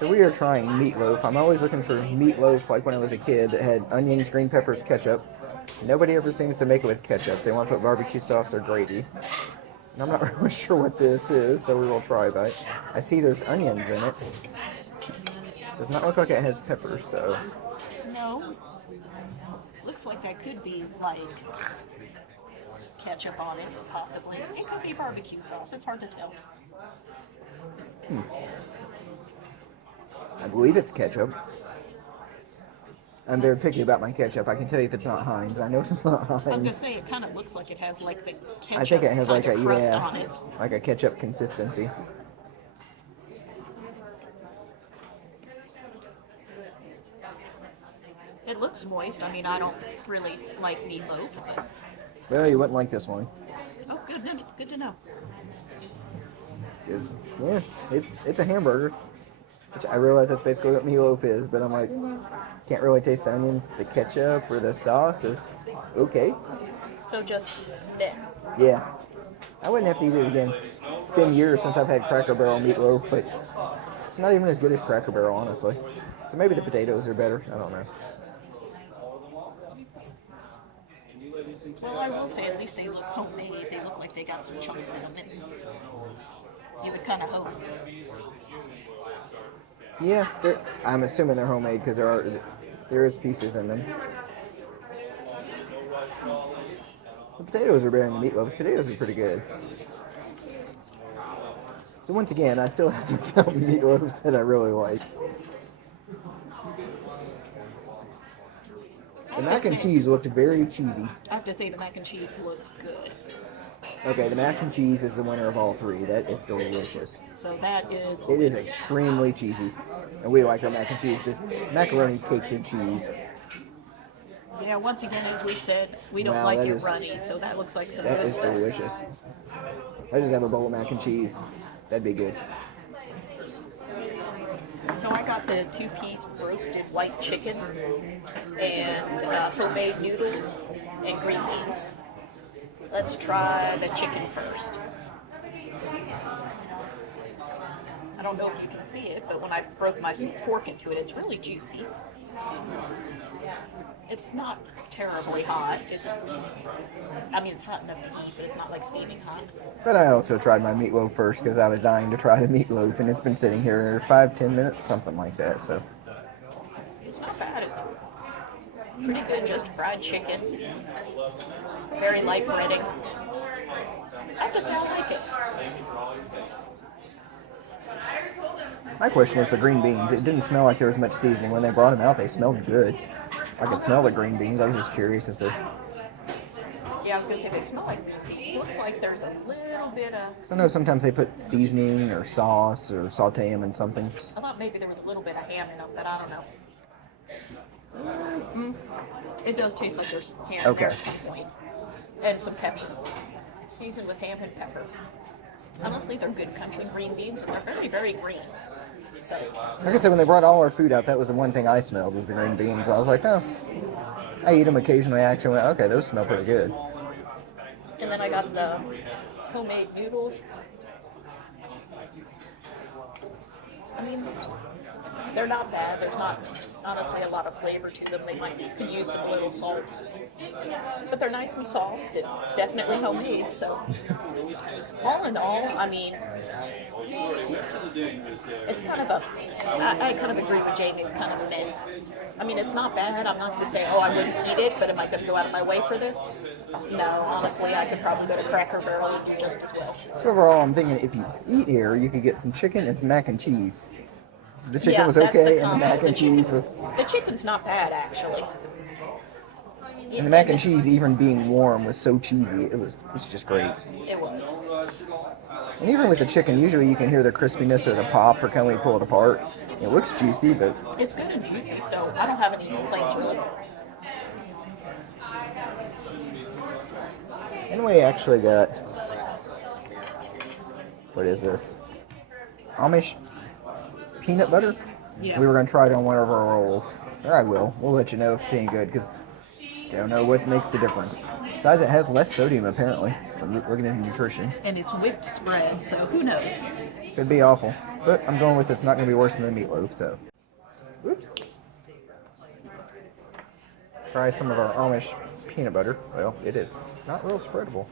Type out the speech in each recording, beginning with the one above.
So we are trying meatloaf. I'm always looking for meatloaf like when I was a kid that had onions, green peppers, ketchup. Nobody ever seems to make it with ketchup. They want to put barbecue sauce or gravy. And I'm not really sure what this is, so we will try it. I see there's onions in it. Does not look like it has peppers, so. No. Looks like that could be like ketchup on it, possibly. It could be barbecue sauce. It's hard to tell. I believe it's ketchup. I'm very picky about my ketchup. I can tell you if it's not Heinz. I know it's not Heinz. I was gonna say it kind of looks like it has like the ketchup I think it has like a crust on it. like a ketchup consistency. It looks moist. I mean, I don't really like meatloaf, but Well, you wouldn't like this one. oh, good to know. Yeah, it's a hamburger. Which I realize that's basically what meatloaf is, but I'm like, can't really taste the onions. The ketchup or the sauce is okay. So just meh. Yeah. I wouldn't have to eat it again. It's been years since I've had Cracker Barrel meatloaf, but it's not even as good as Cracker Barrel, honestly. So maybe the potatoes are better. I don't know. Well, I will say at least they look homemade. They look like they got some chunks in them. And you would kind of hope. Yeah, I'm assuming they're homemade because there is pieces in them. The potatoes are better than the meatloaf. The potatoes are pretty good. So once again, I still haven't found meatloaf that I really like. The mac and cheese looked very cheesy. I have to say the mac and cheese looks good. Okay, the mac and cheese is the winner of all three. That is delicious. So that is... It is extremely cheesy. And we like our mac and cheese, just macaroni caked in cheese. Yeah, once again, as we've said, we don't Wow, like that it is- runny, so that looks like some That good is stuff. delicious. I just have a bowl of mac and cheese. That'd be good. So I got the 2-piece roasted white chicken and homemade noodles and green beans. Let's try the chicken first. I don't know if you can see it, but when I broke my fork into it, it's really juicy. It's not terribly hot. It's hot enough to eat, but it's not like steaming hot. But I also tried my meatloaf first because I was dying to try the meatloaf, and it's been sitting here 5-10 minutes, something like that. So It's not bad. It's pretty good, just fried chicken. Very light breading. I have to say I like it. my question is the green beans. It didn't smell like there was much seasoning. When they brought them out, they smelled good. I could smell the green beans. I was just curious if they're... Yeah, I was gonna say they smell like beans. It looks like there's a little bit of... I know sometimes they put seasoning or sauce or saute them in something. I thought maybe there was a little bit of ham in them, but I don't know. It does taste like there's ham there at some point. And some pepper. Seasoned with ham and pepper. Honestly, they're good country green beans, and they're very, very green. So, Like I said, when they brought all our food out, that was the one thing I smelled was the green beans. I was like, oh, I eat them occasionally. I actually went, okay, those smell pretty good. and then I got the homemade noodles. I mean, they're not bad. There's not, honestly, a lot of flavor to them. They could use some little salt. But they're nice and soft and definitely homemade, so. All in all, I mean, it's kind of I kind of agree with Jamie, it's kind of a mid. I mean, it's not bad. I'm not going to say, oh, I wouldn't eat it, but am I going to go out of my way for this? No, honestly, I could probably go to Cracker Barrel and do just as well. So overall, I'm thinking if you eat here, you could get some chicken and some mac and cheese. The chicken Yeah, was that's okay, the and the combo. mac and cheese was... The chicken's not bad, actually. And the mac and cheese, even being warm, was so cheesy. It's just great. It was. And even with the chicken, usually you can hear the crispiness or the pop or kind of when you pull it apart. It looks juicy, but... It's good and juicy, so I don't have any complaints, really. And we actually got... What is this? Amish peanut butter? Yeah. We were going to try it on one of our rolls. Or I will. We'll let you know if it's any good, because they don't know what makes the difference. Besides, it has less sodium, apparently, from looking at the nutrition. And it's whipped spread, so who knows? Could be awful. But I'm going with it's not going to be worse than the meatloaf, so. Oops. Try some of our Amish peanut butter. Well, it is not real spreadable.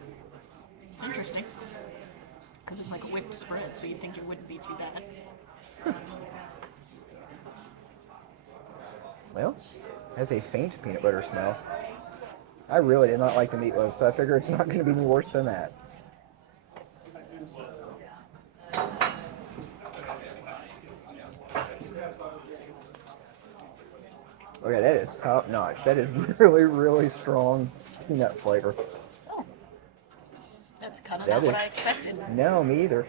It's interesting. Because it's like a whipped spread, so you'd think it wouldn't be too bad. Well, it has a faint peanut butter smell. I really did not like the meatloaf, so I figure it's not going to be any worse than that. Okay, that is top notch. That is really, really strong peanut flavor. Oh. That's kind of That not what is- I expected. No, me either.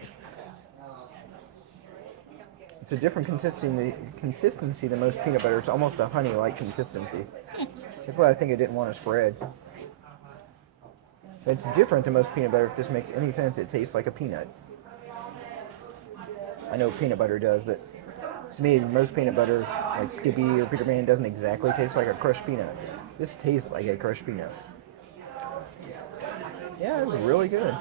It's a different consistency than most peanut butter. It's almost a honey-like consistency. That's why I think I didn't want to spread. It's different than most peanut butter. If this makes any sense, it tastes like a peanut. I know peanut butter does, but to me, most peanut butter, like Skippy or Peter Pan, doesn't exactly taste like a crushed peanut. This tastes like a crushed peanut. Yeah, it was really good.